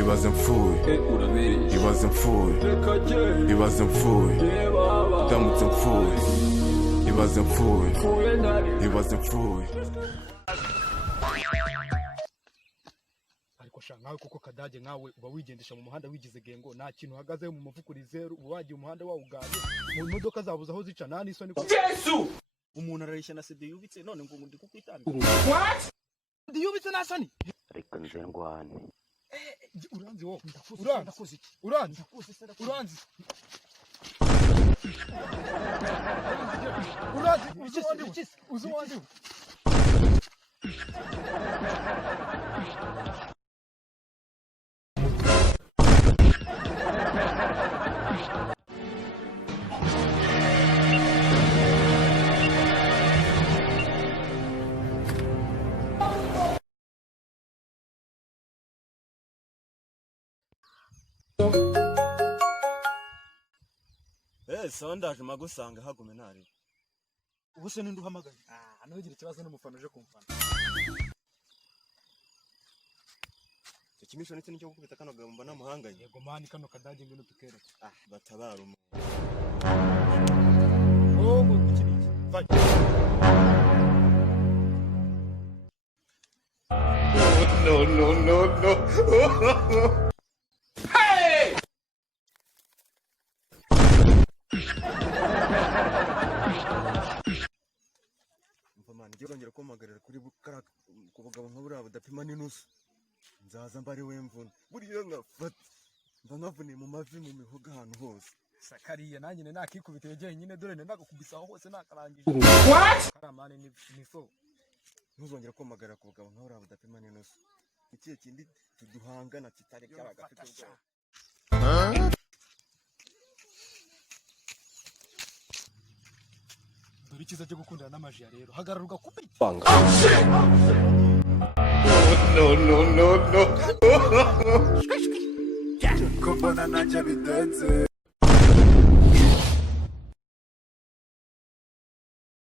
ibaze mfuye ibaze mfuye ibaze mfuye ndamutse mfuye ibaze mfuye ibaze mfuye. ariko sha nkawe kuko Kadage nkawe uba wigendesha mu muhanda wigize gengo nta kintu uhagaze mu mufuko rizeru uba wagiye umuhanda wawugaye mu modoka zabuze aho zica nani isoni ko Yesu umuntu ararisha na CD yubitse none ngo ndi kukwitanga what CD yubitse na soni reka nje ndwane uranzi wo ndakoze iki uranzi uzi wandi sondaje magusanga hagume ntari ubuse ninde uhamagaye ntugire ikibazo n'umufana uje kumfana cyo kimisho ndetse n'icyo gukubita kano gamba namuhanganye yego mani kano Kadage ngino tukereke batabara umuntu ngo ikiriki vai No. mvamana igihe urongera kumpamagarira kuri bukara ku bugabo nka buriya budapima n'inusu nzaza mbari we mvuna buriya nkafata mba nkavuniye mu mavi mu mihogo ahantu hose sakariya nanjye nakikubitiye jyenyine dore nagakubisa aho hose nakarangije what karamane ni so ntuzongera kumpamagarira ku bugabo nka buriya budapima n'inusu ikihe kindi tuduhangana kitari cyabaga afite ubwoba dore ikiza cyo gukundana n'amaji ya rero hagarara ugakubita No. Kubona najya bidenze